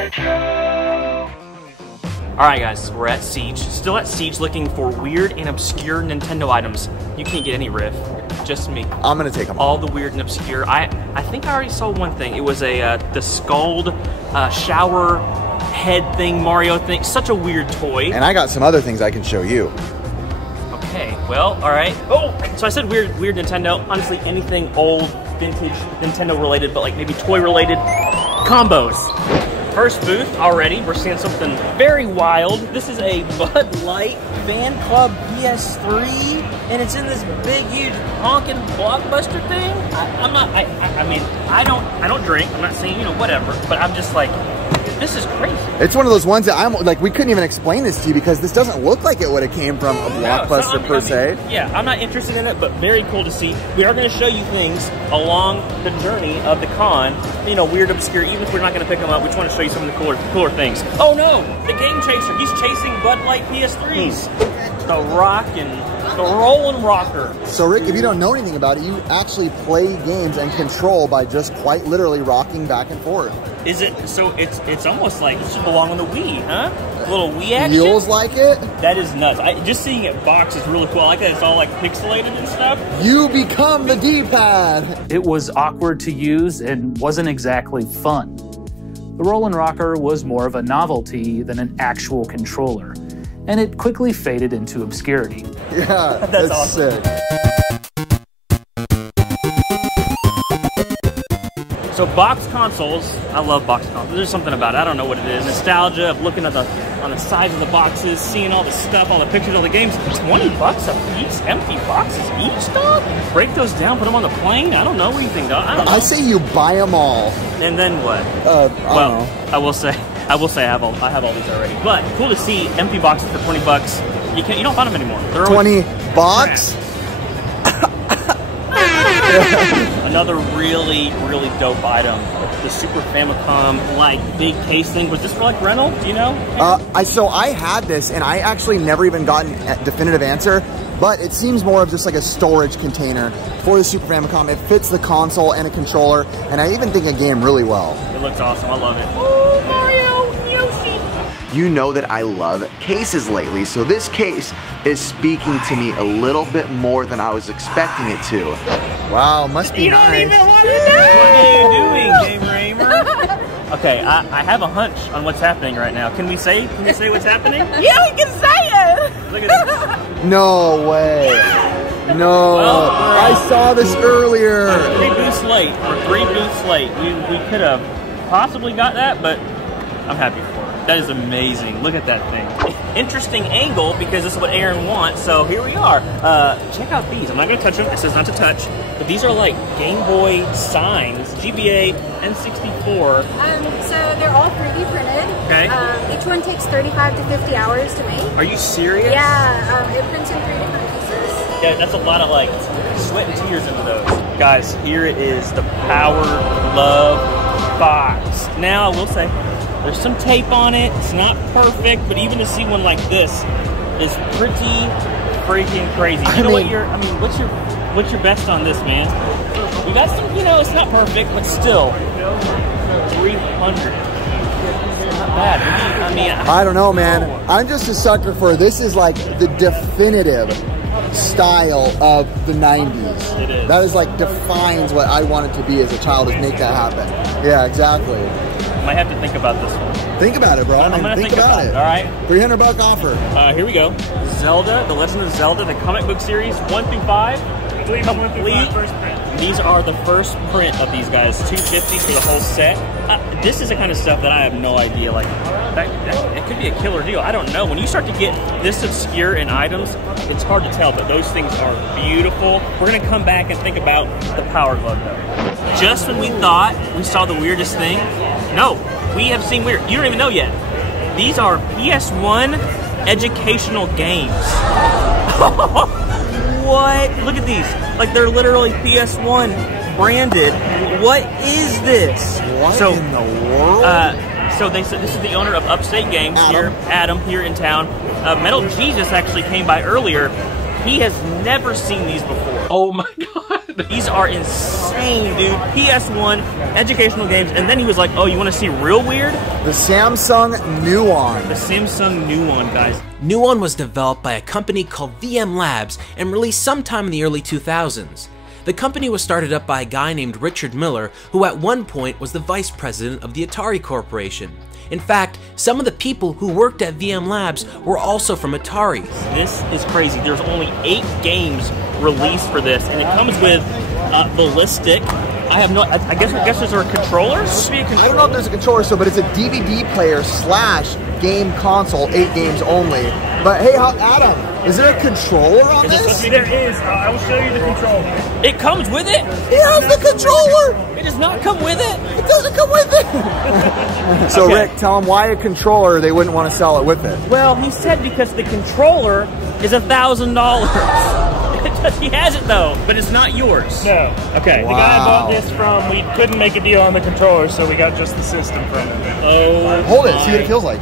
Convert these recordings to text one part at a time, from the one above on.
Alright guys, we're at Siege. Still at Siege looking for weird and obscure Nintendo items. You can't get any Riff, just me. I'm gonna take them all the weird and obscure. I think I already saw one thing. It was a the Scald shower head thing, Mario thing. Such a weird toy. And I got some other things I can show you. Okay, well, alright. Oh, so I said weird Nintendo. Honestly, anything old, vintage, Nintendo related, but like maybe toy related combos. First booth already, we're seeing something very wild. This is a Bud Light Fan Club Ps3, and it's in this big, huge, honking blockbuster thing. I don't drink. I'm not saying, you know, whatever, but I'm just like, this is crazy. It's one of those ones that I'm like, we couldn't even explain this to you because this doesn't look like it would have came from a blockbuster per se. Yeah, I'm not interested in it, but very cool to see. We are going to show you things along the journey of the con, you know, weird, obscure. Even if we're not going to pick them up, we just want to show you some of the cooler things. Oh no, the Game Chaser. He's chasing Bud Light PS3s. The rock and the rollin' rocker. So Rick, if you don't know anything about it, you actually play games and control by just quite literally rocking back and forth. Is it? So it's almost like it should belong on the Wii, huh? A little Wii action? Feels like it? That is nuts. Just seeing it boxed is really cool. I like that it's all like pixelated and stuff. You become the D-pad. It was awkward to use and wasn't exactly fun. The Rollin' Rocker was more of a novelty than an actual controller, and it quickly faded into obscurity. Yeah, that's awesome. Sick. So box consoles, I love box consoles. There's something about it. I don't know what it is. Nostalgia of looking at on the sides of the boxes, seeing all the stuff, all the pictures, all the games. 20 bucks a piece, empty boxes each, dog? Break those down, put them on the plane? I don't know. What do you think, dog? I don't know. I say you buy them all. And then what? I don't know. I will say I have all these already. But cool to see empty boxes for 20 bucks. You don't find them anymore. They're 20 bucks? Another really dope item, the Super Famicom like big case thing. Was this for like rental? Do you know? So I had this and I actually never even gotten a definitive answer, but it seems more of just like a storage container for the Super Famicom. It fits the console and a controller, and I even think a game really well. It looks awesome. I love it. Oh, Mario, Yoshi. You know that I love cases lately, so this case is speaking to me a little bit more than I was expecting it to. Wow, must be nice. You don't even want to know! What are you doing, Game Raymer? Okay, I have a hunch on what's happening right now. Can we say what's happening? Yeah, we can say it! Look at this. No way. No. Well, I saw this earlier. We're 3 booths late. We could have possibly got that, but I'm happy for it. That is amazing. Look at that thing. Interesting angle because this is what Aaron wants. So here we are. Check out these. I'm not going to touch them. It says not to touch. But these are like Game Boy signs. GBA, N64. So they're all 3D printed. Okay. Each one takes 35 to 50 hours to make. Are you serious? Yeah. It prints in 3 different pieces. Yeah, that's a lot of like sweat and tears into those. Guys, here it is. The Power Glove box. Now, I will say, there's some tape on it. It's not perfect, but even to see one like this is pretty freaking crazy. What's your best on this, man? We got some, you know, it's not perfect, but still 300. It's not bad. I don't know, man. I'm just a sucker for this. Is like the definitive style of the 90s. It is. That is like defines what I wanted to be as a child, is make that happen. Yeah, exactly. Might have to think about this one. Think about it, bro. I'm gonna think about it. All right. $300 offer. Here we go. Zelda, The Legend of Zelda, the comic book series, 1 through 5. Complete. First print. These are the first print of these guys. $250 for the whole set. This is the kind of stuff that I have no idea. Like, it could be a killer deal. I don't know. When you start to get this obscure in items, it's hard to tell, but those things are beautiful. We're gonna come back and think about the Power Glove though. Just when we thought we saw the weirdest thing, no, we have seen weird. You don't even know yet. These are Ps1 Educational Games. What? Look at these. Like, they're literally PS1 branded. What is this? What in the world? So they said this is the owner of Upstate Games, Adam here in town. Metal Jesus actually came by earlier. He has never seen these before. Oh my god. These are insane, dude. PS1 Educational Games. And then he was like, oh, you want to see real weird? The Samsung Nuon. The Samsung Nuon, guys. Nuon was developed by a company called VM Labs and released sometime in the early 2000s. The company was started up by a guy named Richard Miller, who at one point was the vice president of the Atari Corporation. In fact, some of the people who worked at VM Labs were also from Atari. This is crazy. There's only 8 games released for this, and it comes with ballistic. I have no. I guess there's a controller. I don't know if there's a controller, but it's a DVD player / game console, 8 games only. But hey, Adam, is there a controller on this? There is. I will show you the controller. It comes with it. It has the controller. It does not come with it. It doesn't come with it. So Okay. Rick, tell them why a controller they wouldn't want to sell it with it. Well, he said because the controller is $1,000. He has it though, but it's not yours. No. Okay. The guy I bought this from, we couldn't make a deal on the controller, so we got just the system from him. Oh. Hold it, see what it feels like.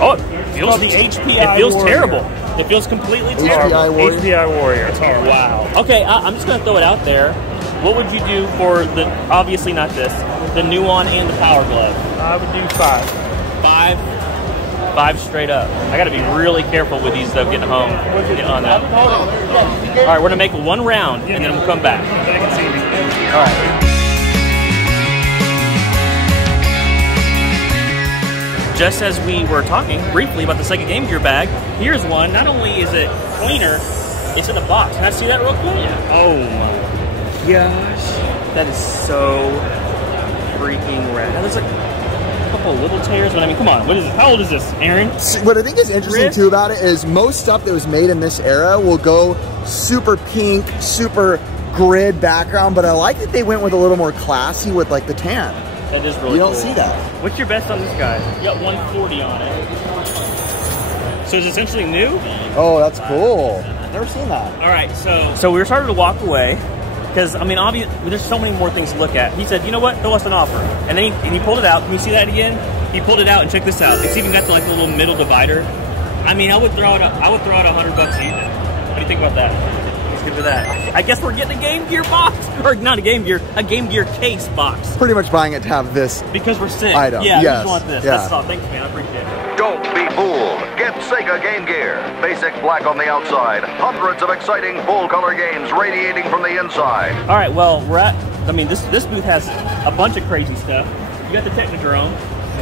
Oh, it feels called the HPI It feels Warrior. terrible. It feels completely terrible. HPI Warrior. HPI Warrior. It's hard. Wow. Okay, I'm just gonna throw it out there. What would you do for the? Obviously not this. The Nuon and the Power Glove. I would do 5. 5 straight up. I gotta be really careful with these though, getting home. Get on that. All right, we're gonna make one round and then we'll come back. All right. Just as we were talking briefly about the Sega Game Gear bag, here's one. Not only is it cleaner, it's in a box. Can I see that real quick? Yeah. Oh my gosh. That is so freaking rad. Now there's like a couple of little tears, but I mean, come on. What is it? How old is this, Aaron? What I think is interesting too about it is most stuff that was made in this era will go super pink, super grid background, but I like that they went with a little more classy with like the tan. That is really You don't cool. see that. What's your best on this guy? You got 140 on it. So it's essentially new? Oh, that's cool. Never seen that. All right, so we were starting to walk away because, I mean, obviously, there's so many more things to look at. He said, you know what, throw us an offer. And then he pulled it out. Can you see that again? He pulled it out and check this out. It's even got the, like the little middle divider. I mean, I would throw out $100 even. What do you think about that? Let's get to that. I guess we're getting a Game Gear box, or not a Game Gear case box. Pretty much buying it to have this Because we're sick. item. Yeah, Yes. we just want this. Yeah. That's all. Thanks, man. I appreciate it. Don't be fooled. Get Sega Game Gear. Basic black on the outside. Hundreds of exciting full-color games radiating from the inside. All right, well, we're at, I mean, this booth has a bunch of crazy stuff. You got the Technodrome.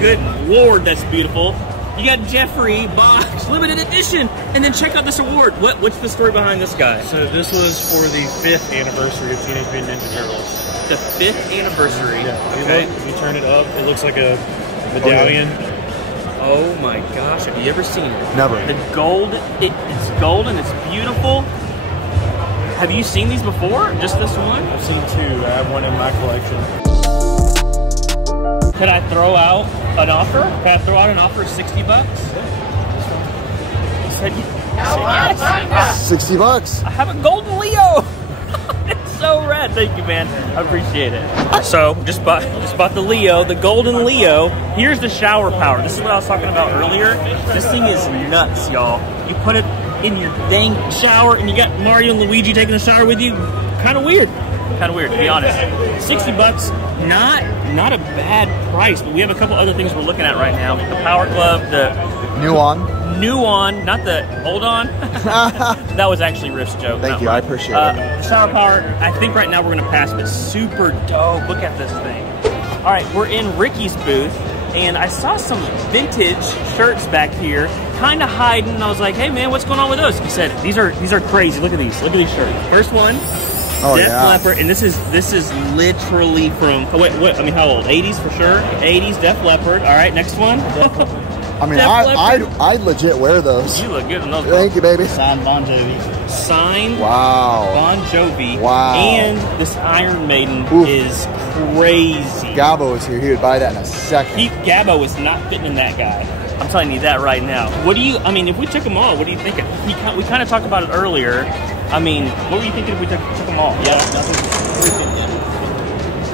Good Lord, that's beautiful. You got Jeffrey box, limited edition. And then check out this award. What's the story behind this guy? So this was for the 5th anniversary of Teenage Mutant Ninja Turtles. The 5th anniversary. Yeah. Okay. You turn it up, it looks like a medallion. Oh my gosh, have you ever seen it? Never. The gold, it's gold and it's beautiful. Have you seen these before? Just this one? I've seen 2. I have one in my collection. Could I throw out an offer? Could I throw out an offer of $60? He said yes. 60 bucks. I have a golden Leo. It's so rad. Thank you, man. I appreciate it. So just bought the Leo, the golden Leo. Here's the shower power. This is what I was talking about earlier. This thing is nuts, y'all. You put it in your dang shower and you got Mario and Luigi taking a shower with you. Kind of weird. Kind of weird, to be honest. $60, not a bad price, but we have a couple other things we're looking at right now. The Power Glove, the Nuon, not the hold on. That was actually Riff's joke. Thank you, I appreciate it. Shower power, I think right now we're gonna pass, but super dope. Look at this thing. All right, we're in Ricky's booth, and I saw some vintage shirts back here, kind of hiding. And I was like, hey man, what's going on with those? He said, these are crazy. Look at these. Look at these shirts. First one. Oh, Def yeah. Leppard, and this is literally from, oh wait, what, I mean, how old? 80s for sure? 80s, Def Leppard. All right, next one. I mean, Def Leppard. I'd legit wear those. You look good in those. Thank you, baby. Signed Bon Jovi. Signed Wow. Bon Jovi. Wow. And this Iron Maiden Oof. is crazy. Gabo is here. He would buy that in a second. Gabbo is not fitting in that guy. I'm telling you that right now. What do you, I mean, if we took them all, what do you think? We kind of talked about it earlier. I mean, what were you thinking if we took them all? Yeah.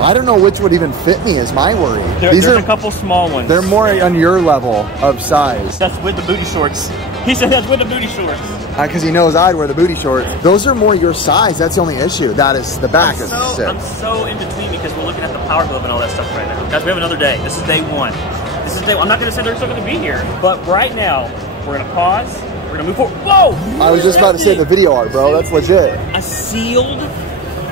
I don't know which would even fit me is my worry. There's a couple small ones. They're more on your level of size. That's with the booty shorts. He said that's with the booty shorts. Because he knows I'd wear the booty shorts. Those are more your size. That's the only issue. That is the back is sick. I'm so in between because we're looking at the Power Glove and all that stuff right now. Guys, we have another day. This is day one. This is day one. I'm not going to say they're still going to be here. But right now, we're going to pause. We're going to move forward. Whoa! I was just about to say the video art, bro. That's legit. A sealed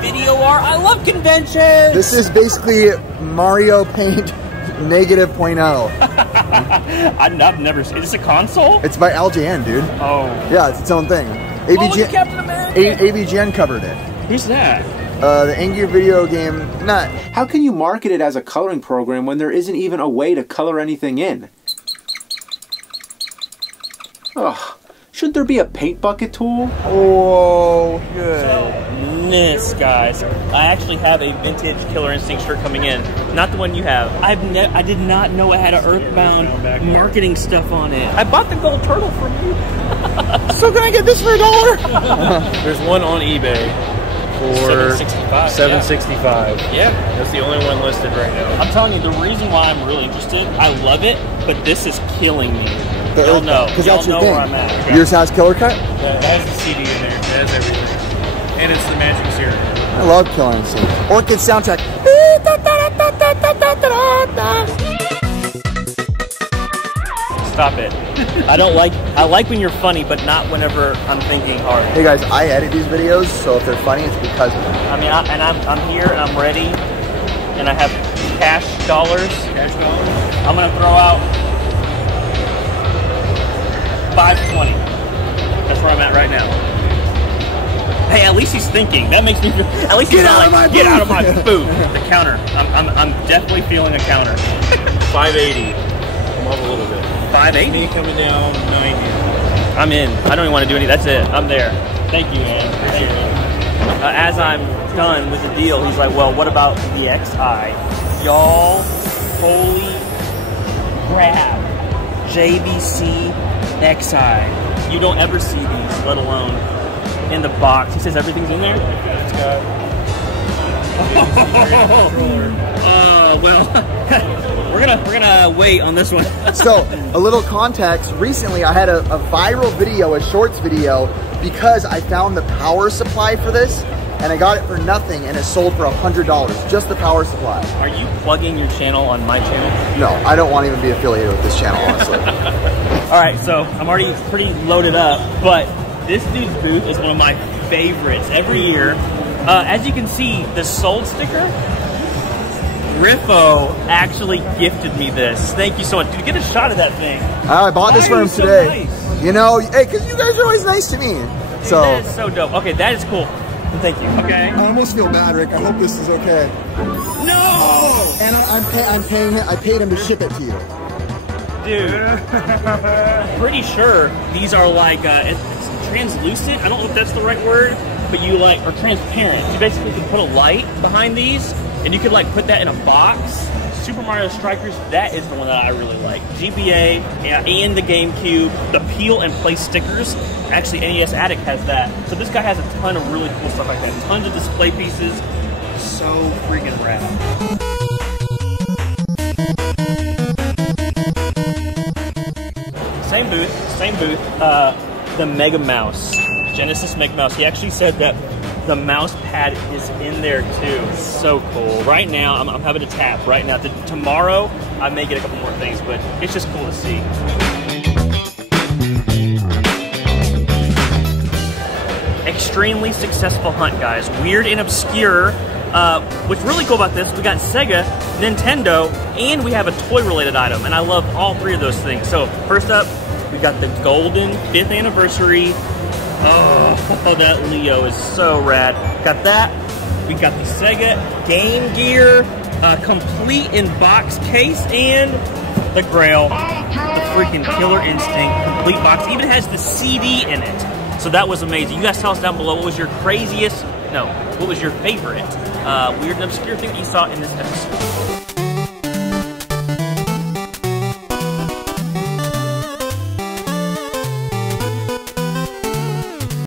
video art. I love conventions. This is basically Mario Paint -.0. I've never seen. Is this a console? It's by LJN, dude. Oh. Yeah, it's its own thing. AVGN, Captain America. AVGN covered it. Who's that? The angry video game. Not. How can you market it as a coloring program when there isn't even a way to color anything in? Ugh. Shouldn't there be a paint bucket tool? Oh, goodness, guys. I actually have a vintage Killer Instinct shirt coming in. Not the one you have. I did not know it had an Earthbound marketing stuff on it. I bought the gold turtle from you. So can I get this for $1? There's one on eBay for $765. Yeah. That's the only one listed right now. I'm telling you, the reason why I'm really interested, I love it, but this is killing me. Y'all know. Because Y'all that's your know thing. where I'm at. Okay? Yours has Killer Cut? It has the CD in there. It has everything. And it's the Magic Series. I love Killer Instinct. Orchid soundtrack. Stop it. I like when you're funny, but not whenever I'm thinking hard. Hey guys, I edit these videos, so if they're funny, it's because of that. I mean, I'm here and I'm ready, and I have cash dollars. I'm gonna throw out 520. That's where I'm at right now. Hey, at least he's thinking. That makes me feel. At least he's not like, get out of my booth. The counter. I'm definitely feeling a counter. 580. I'm up a little bit. 580. Me coming down 90. I'm in. I don't even want to do anything. That's it. I'm there. Thank you, man. Thank you. As I'm done with the deal, he's like, well, what about the XI? Y'all, holy crap. JVC XI. You don't ever see these, let alone in the box. He says everything's in there? It's got well, we're gonna wait on this one. So, a little context. Recently, I had a viral video, a shorts video, because I found the power supply for this, and I got it for nothing, and it sold for $100. Just the power supply. Are you plugging your channel on my channel? No, I don't want to even be affiliated with this channel, honestly. All right, so I'm already pretty loaded up, but this dude's booth is one of my favorites every year. As you can see, the sold sticker, Riffo actually gifted me this. Thank you so much. Dude, get a shot of that thing. I bought this for him today. Nice? You know, hey, because you guys are always nice to me. Dude, so that is so dope. Okay, that is cool. Thank you. Okay. I almost feel bad, Rick. I hope this is okay. No! And I'm paying him. I paid him to ship it to you. Dude, I'm pretty sure these are like it's translucent. I don't know if that's the right word, but you like are transparent. You basically can put a light behind these, and you could like put that in a box. Super Mario Strikers, that is the one that I really like. GBA and the GameCube, the peel and place stickers. Actually, NES Addict has that. So this guy has a ton of really cool stuff like that. Tons of display pieces. So freaking rad. Same booth, the Mega Mouse, Genesis Mega Mouse. He actually said that the mouse pad is in there too. So cool. Right now, I'm having a tap right now. Tomorrow, I may get a couple more things, but it's just cool to see. Extremely successful hunt, guys. Weird and obscure. What's really cool about this, we got Sega, Nintendo, and we have a toy-related item, and I love all three of those things. So, first up, we got the golden 5th anniversary. Oh, that Leo is so rad. Got that. We got the Sega Game Gear, complete in box case, and the Grail, the freaking Killer Instinct, complete box. Even has the CD in it. So that was amazing. You guys tell us down below what was your favorite weird and obscure thing that you saw in this episode.